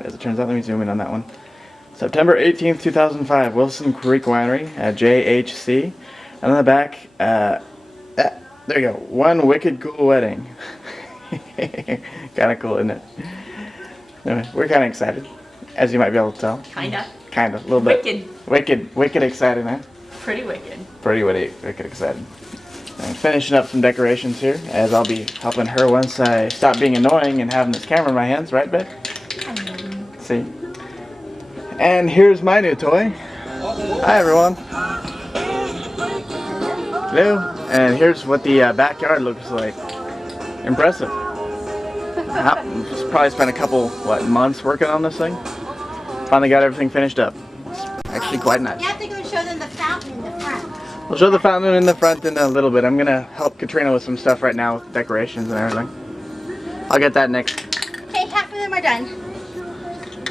night, as it turns out. Let me zoom in on that one. September 18th, 2005, Wilson Creek Winery at JHC. And on the back, there you go, One Wicked Cool Wedding. Kind of cool, isn't it? Anyway, we're kind of excited, as you might be able to tell. Kinda. Kinda, a little bit. Wicked excited, huh? Pretty wicked. Pretty wicked excited. And finishing up some decorations here, as I'll be helping her once I stop being annoying and having this camera in my hands, right, babe? See? And here's my new toy. Hi, everyone. Hello. And here's what the backyard looks like. Impressive. Probably spent a couple, months working on this thing. Finally got everything finished up. It's actually quite nice. You have to go show them the fountain in the front. We'll show the fountain in the front in a little bit. I'm going to help Catrina with some stuff right now with decorations and everything. I'll get that next. Okay, half of them are done.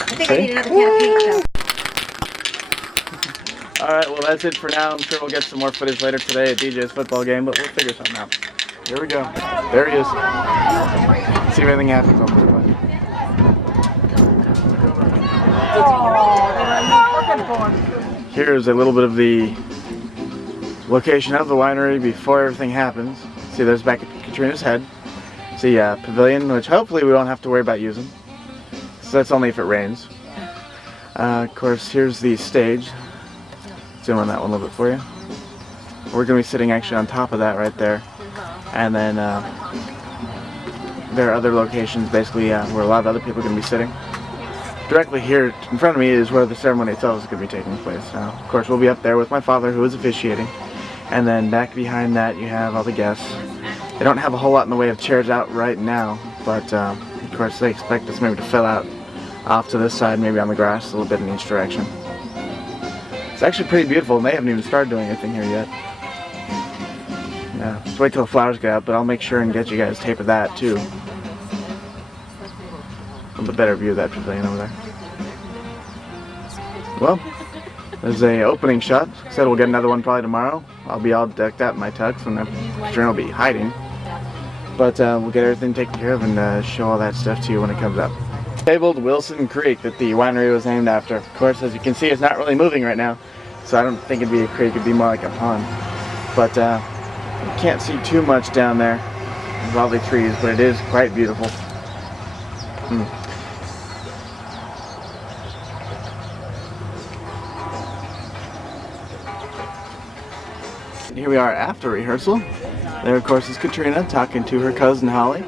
I think I need another can of paint though. Alright, well that's it for now. I'm sure we'll get some more footage later today at DJ's football game, but we'll figure something out. Here we go. There he is. Let's see if anything happens. I'll put it on. Here's a little bit of the location of the winery before everything happens. See, there's back at Catrina's head. See, pavilion, which hopefully we don't have to worry about using. So that's only if it rains. Of course, here's the stage. Zoom on that one a little bit for you. We're going to be sitting actually on top of that right there. And then there are other locations basically where a lot of other people are going to be sitting. Directly here in front of me is where the ceremony itself is going to be taking place. Of course, we'll be up there with my father, who is officiating. And then back behind that you have all the guests. They don't have a whole lot in the way of chairs out right now, but of course they expect us maybe to fill out off to this side, maybe on the grass, a little bit in each direction. It's actually pretty beautiful, and they haven't even started doing anything here yet. Yeah, just wait till the flowers get out, but I'll make sure and get you guys tape of that too. A little bit better view of that pavilion over there. Well, there's a opening shot. Said we'll get another one probably tomorrow. I'll be all decked out in my tux, and Catrina will be hiding. But we'll get everything taken care of and show all that stuff to you when it comes up. Tabled Wilson Creek that the winery was named after. Of course, as you can see, it's not really moving right now, so I don't think it'd be a creek. It'd be more like a pond. But you can't see too much down there with all the trees, but it is quite beautiful. Here we are after rehearsal. There, of course, is Catrina talking to her cousin Holly,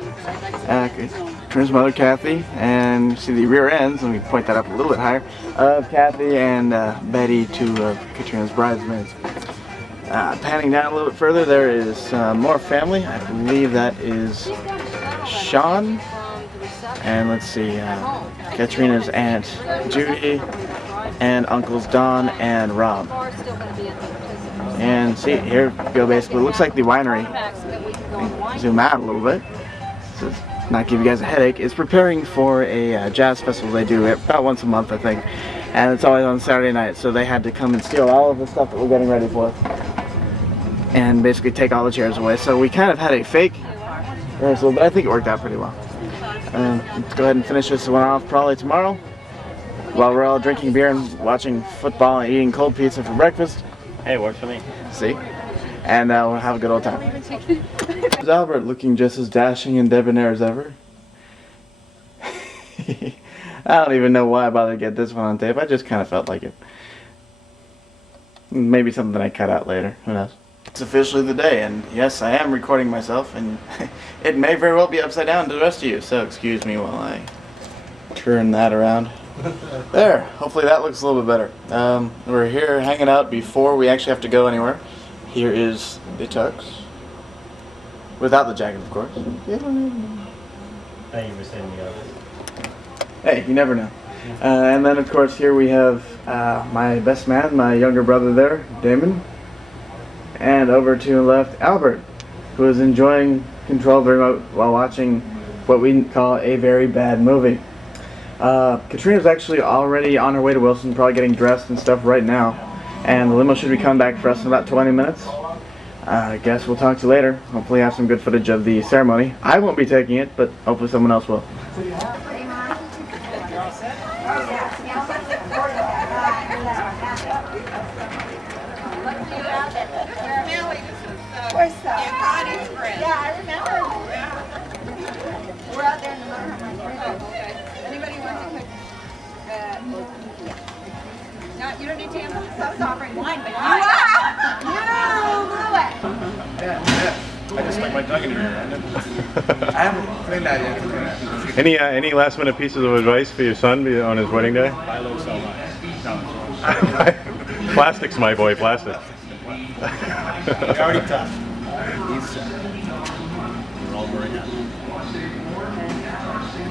Catrina's mother Kathy, and you see the rear ends, let me point that up a little bit higher, of Kathy and Betty, two of Catrina's bridesmaids. Panning down a little bit further, there is more family. I believe that is Sean, and let's see, Catrina's aunt Judy, and uncles Don and Rob. And see, here we go basically. It looks like the winery, zoom out a little bit, so not give you guys a headache, is preparing for a jazz festival they do about once a month, I think. And it's always on Saturday night, so they had to come and steal all of the stuff that we're getting ready for. And basically take all the chairs away. So we kind of had a fake rehearsal, but I think it worked out pretty well. Let's go ahead and finish this one off probably tomorrow, while we're all drinking beer and watching football and eating cold pizza for breakfast. Hey, it works for me. See? And we'll have a good old time. There's Albert looking just as dashing and debonair as ever. I don't even know why I bothered to get this one on tape. I just kind of felt like it. Maybe something I cut out later. Who knows? It's officially the day, and yes, I am recording myself, and it may very well be upside down to the rest of you, so excuse me while I turn that around. There, hopefully that looks a little bit better. We're here hanging out before we actually have to go anywhere. Here is the tux. Without the jacket, of course. Hey, you were saying the others. Hey, you never know. And then, of course, here we have my best man, my younger brother there, Damon. And over to the left, Albert, who is enjoying control of the remote while watching what we call a very bad movie. Catrina's actually already on her way to Wilson, probably getting dressed and stuff right now. And the limo should be coming back for us in about 20 minutes. I guess we'll talk to you later. Hopefully have some good footage of the ceremony. I won't be taking it, but hopefully someone else will. Where's Connie's friend? Yeah, I remember. We're out there in the motorhome. Anybody want to put? No, you don't need to. I was offering wine, but you blew it. I just stuck my tongue in your ear. I haven't cleaned that yet. Any last minute pieces of advice for your son on his wedding day? I love so much. No, Plastics, my boy, plastic. you're already tough. We're all very happy.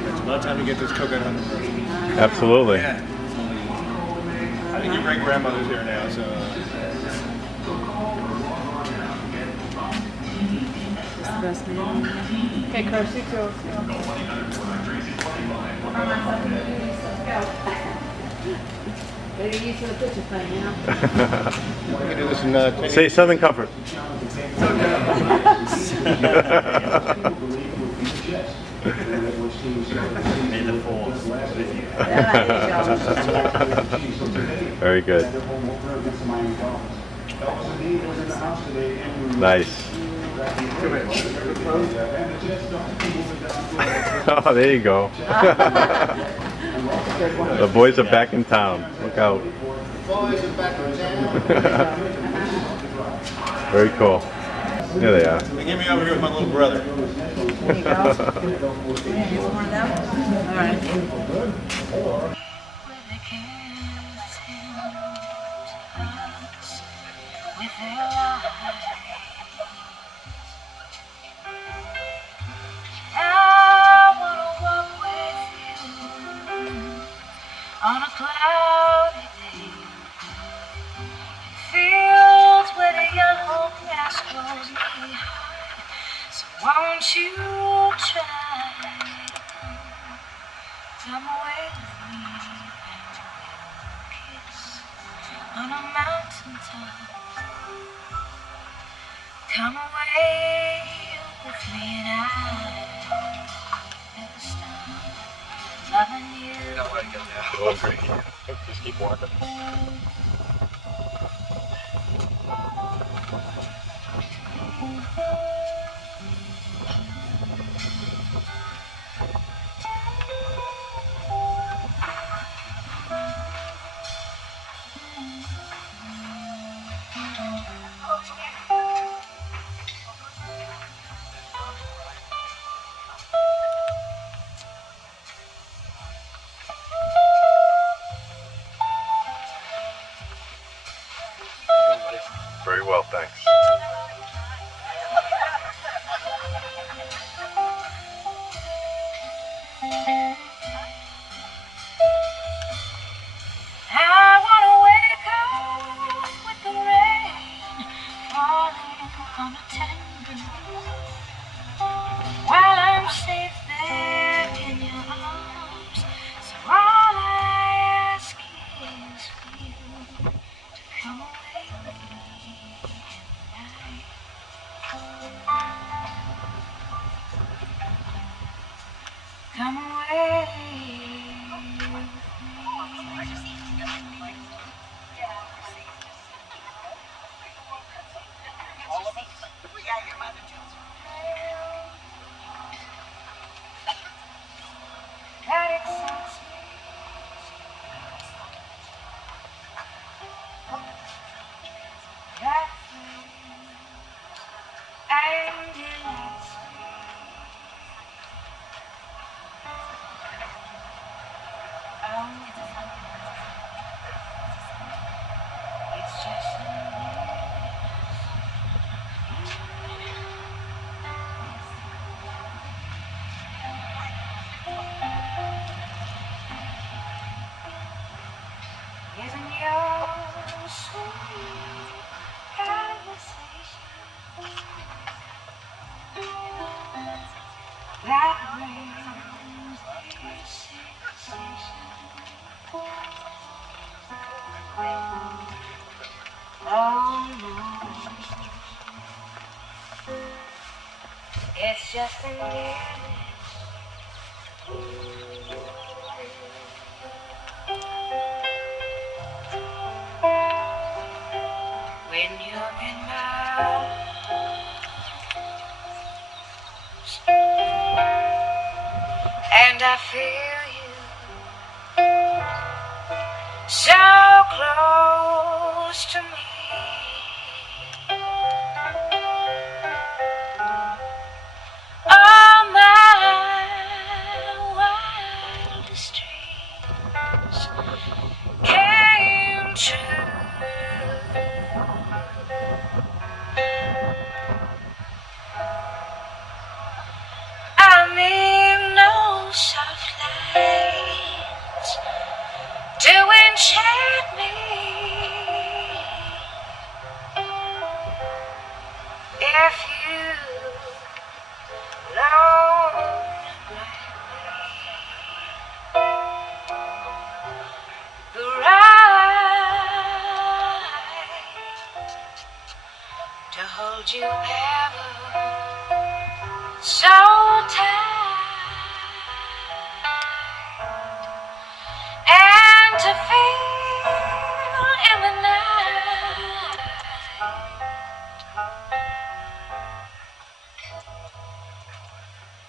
It's about time to get this coconut on the first. Absolutely. Yeah. I think your great grandmother's here now, so. Okay, Coach, you too. Better get used to the picture thing, you know? We can do this in Say Southern Comfort. May the Force with you. Very good. Nice. Oh, there you go. The boys are back in town. Look out. Very cool. There they are. They get me over here with my little brother. There you go. Here's one of them. All right. On a cloudy day, fields where the yellow grass grows knee high. So won't you try to come away with me to a kiss on a mountain top? Come away with me and I'll never stop loving you. Oh, great. Just keep walking. Very well, thanks. I wanna wake up with the rain falling on a tender while I'm safe there in your arms. So all I ask is for you to come away with me tonight. Come away with me. That excites me. That and delights me. It's just a isn't your sweet conversation that brings this sensation? Oh no, it's just an image. feel you so close to me. All my wildest dreams came true. I need no soft lights to enchant me. If you long the right to hold you ever so tight, and to feel in the night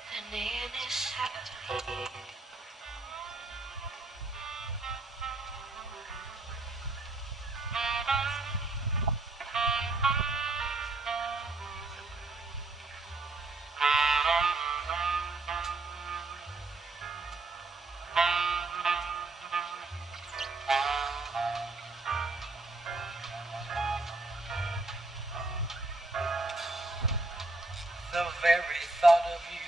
the nearness of you. The very thought of you,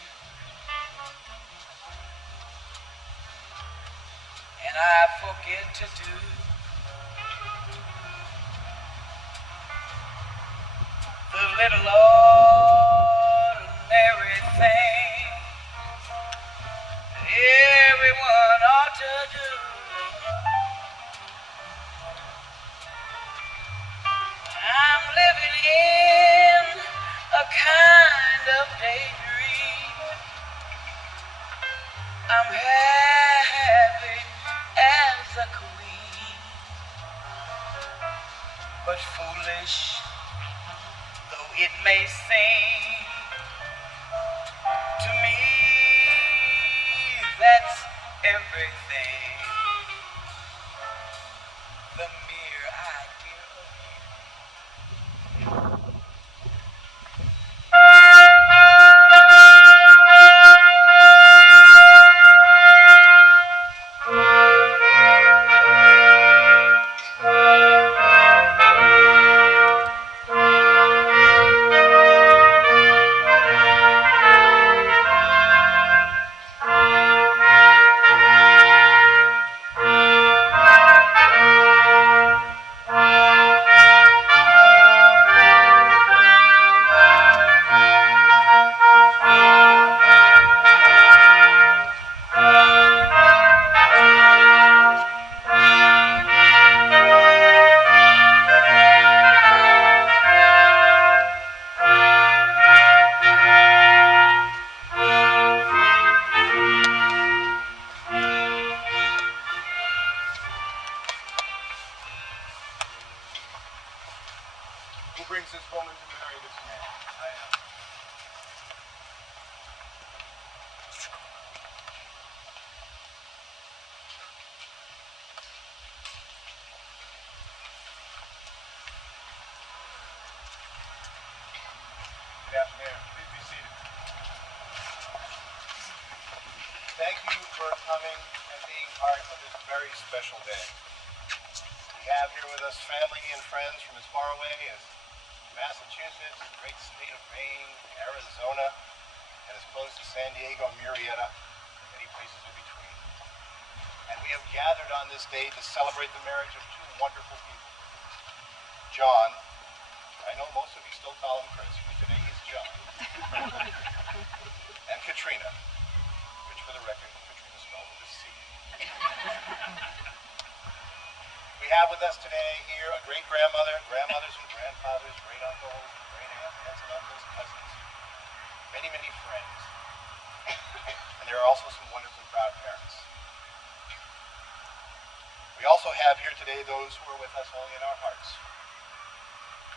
and I forget to do the little ordinary thing everyone ought to do. I'm living in a kind of daydream. I'm happy as a queen, but foolish though it may seem to me, that's everything. The mere idea of you. Who brings this woman to marry this man? I am. Good afternoon. Please be seated. Thank you for coming and being part of this very special day. We have here with us family and friends from as far away as Massachusetts, the great state of Maine, Arizona, and as close to San Diego and Murrieta, and many places in between. And we have gathered on this day to celebrate the marriage of two wonderful people. John, I know most of you still call him Chris, but today he's John. And Catrina, which for the record, Catrina spelled with a C. We have with us today here a great-grandmother, grandmothers and grandfathers, great-uncles, great-aunts, aunts and uncles, cousins, many, many friends. And there are also some wonderful proud parents. We also have here today those who are with us only in our hearts.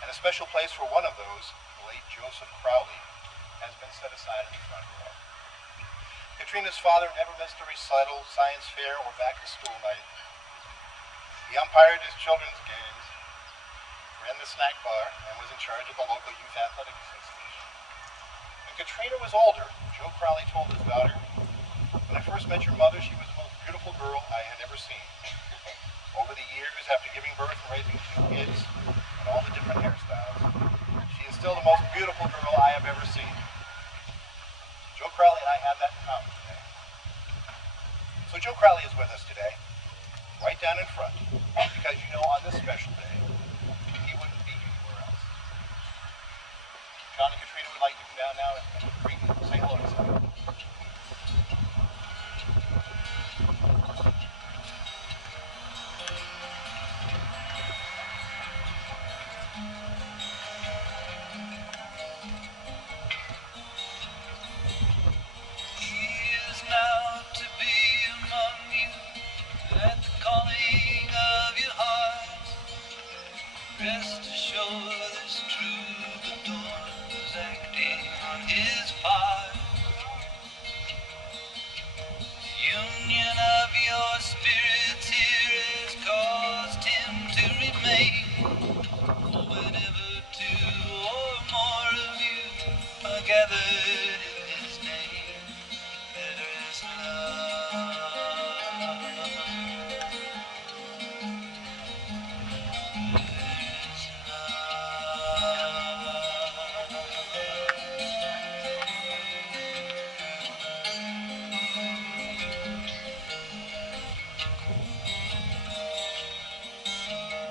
And a special place for one of those, the late Joseph Crowley, has been set aside in the front row. Catrina's father never missed a recital, science fair, or back-to-school night. He umpired his children's games, ran the snack bar, and was in charge of the local youth athletic association. When Catrina was older, Joe Crowley told his daughter, "When I first met your mother, she was the most beautiful girl I had ever seen. Over the years, after giving birth and raising 2 kids and all the different hairstyles, she is still the most beautiful girl I have ever seen." Joe Crowley and I have that in common today. So Joe Crowley is with us today, right down in front, because you know on this special day, he wouldn't be anywhere else. John and Catrina would like to come down now and greet you. Say hello to someone. Rest assured this troubadour was acting on his part. Union of your spirits here has caused him to remain. Whenever 2 or more of you are gathered in his name, there is love.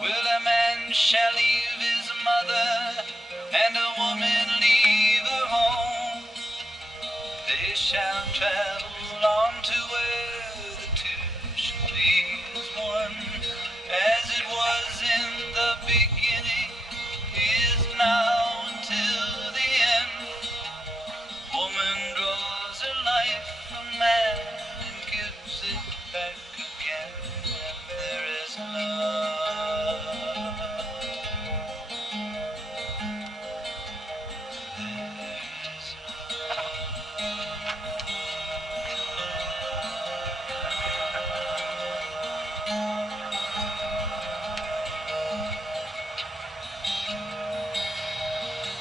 Will a man shall leave his mother, and a woman leave her home? They shall travel on to where the 2 shall be as one. As it was in the beginning, is now until the end. Woman draws her life from man and gives it back again, and there is love.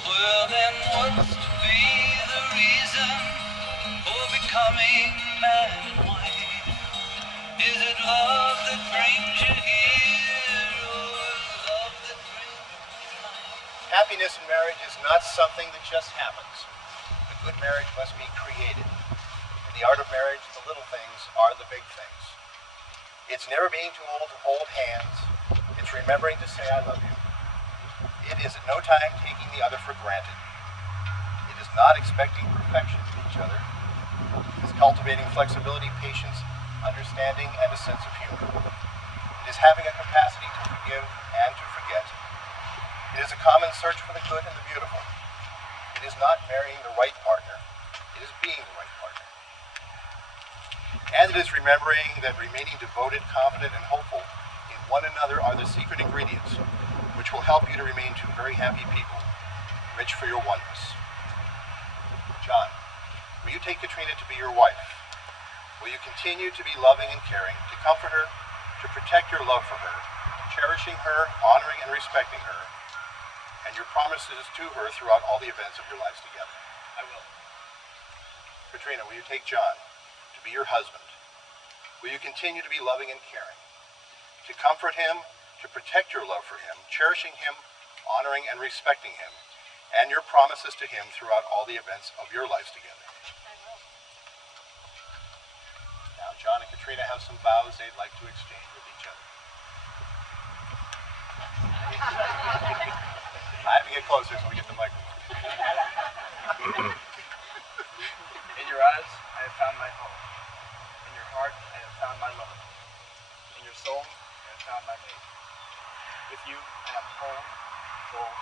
Well, then what's to be the reason for becoming man and wife? Is it love that brings you here, or love that brings you life? Happiness in marriage is not something that just happens. A good marriage must be created. In the art of marriage, the little things are the big things. It's never being too old to hold hands. It's remembering to say, "I love you." It is at no time taking the other for granted. It is not expecting perfection of each other. It is cultivating flexibility, patience, understanding, and a sense of humor. It is having a capacity to forgive and to forget. It is a common search for the good and the beautiful. It is not marrying the right partner. It is being the right partner. And it is remembering that remaining devoted, confident, and hopeful in one another are the secret ingredients which will help you to remain 2 very happy people, rich for your oneness. John, will you take Catrina to be your wife? Will you continue to be loving and caring, to comfort her, to protect your love for her, cherishing her, honoring and respecting her, and your promises to her throughout all the events of your lives together? I will. Catrina, will you take John to be your husband? Will you continue to be loving and caring, to comfort him, to protect your love for him, cherishing him, honoring and respecting him, and your promises to him throughout all the events of your lives together? I will. Now, John and Catrina have some vows they'd like to exchange with each other. I have to get closer so we get the microphone. In your eyes, I have found my home. In your heart, I have found my love. In your soul, I have found my mate. With you, I am whole, full,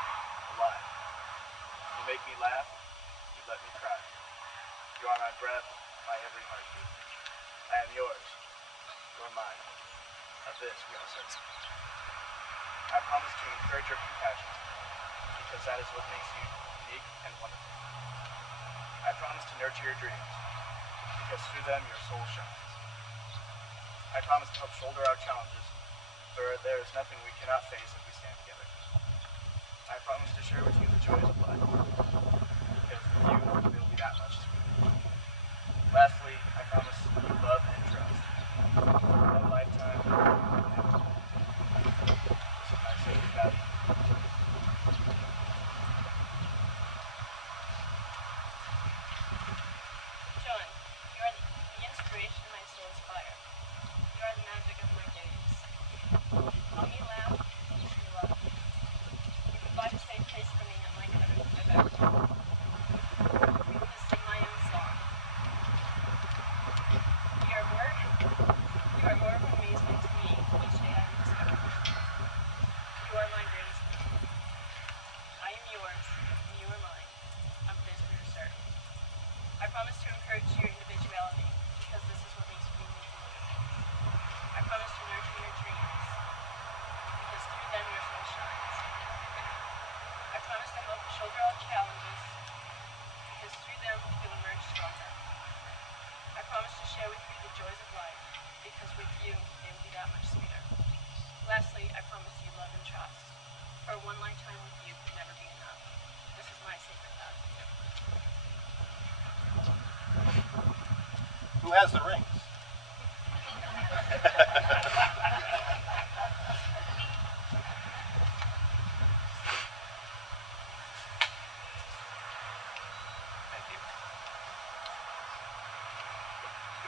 alive. You make me laugh, you let me cry. You are my breath, my every heartbeat. I am yours, you are mine. Of this we are certain. I promise to encourage your compassion, because that is what makes you unique and wonderful. I promise to nurture your dreams, because through them your soul shines. I promise to help shoulder our challenges, for there is nothing we cannot face if we stand together. I promise to share with you the joys of life, because with you they will be that much sweeter. Lastly, I promise you love and trust. One lifetime, this is my sacred vow. John, you are the inspiration of my soul's fire. You are the magic of my days. Help me laugh, teach me love. You provide a safe place for me unlike others I've ever known. You want to sing my own song. You are more of an amazement to me each day I discover. You are my greatest gift. I am yours, and you are mine. I'm fit for your service. I promise to encourage your individuality, because this is what makes you unique and unique. I promise to nurture your dreams, because through them your soul shines. I promise to help shoulder all challenges, because through them you'll emerge stronger. I promise to share with you the joys of life, because with you they will be that much sweeter. Lastly, I promise you love and trust, for one lifetime with you could never be enough. This is my sacred vow to you. Who has the rings? Thank you.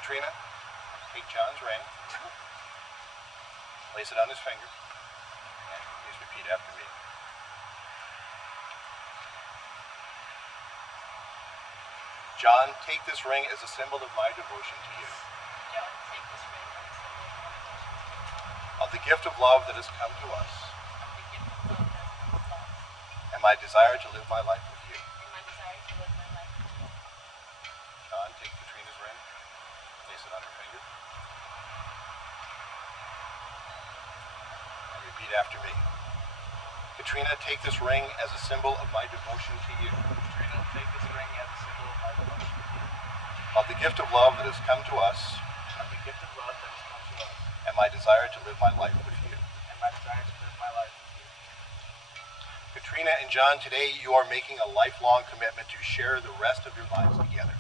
Catrina, take John's ring, place it on his finger, and please repeat after me. John, take this ring as a symbol of my devotion to you. John, take this ring as a symbol of my devotion to you. Of the gift of love that has come to us, Of the gift of love that has come to us, and my desire to live my life with you. and my desire to live my life with you. John, take Catrina's ring, place it on her finger, and repeat after me. Catrina, take this ring as a symbol of my devotion to you. Catrina, take this ring as a symbol of my devotion to you. Of the gift of love that has come to us, Of the gift of love that has come to us, and my desire to live my life with you. and my desire to live my life with you. Catrina and John, today you are making a lifelong commitment to share the rest of your lives together.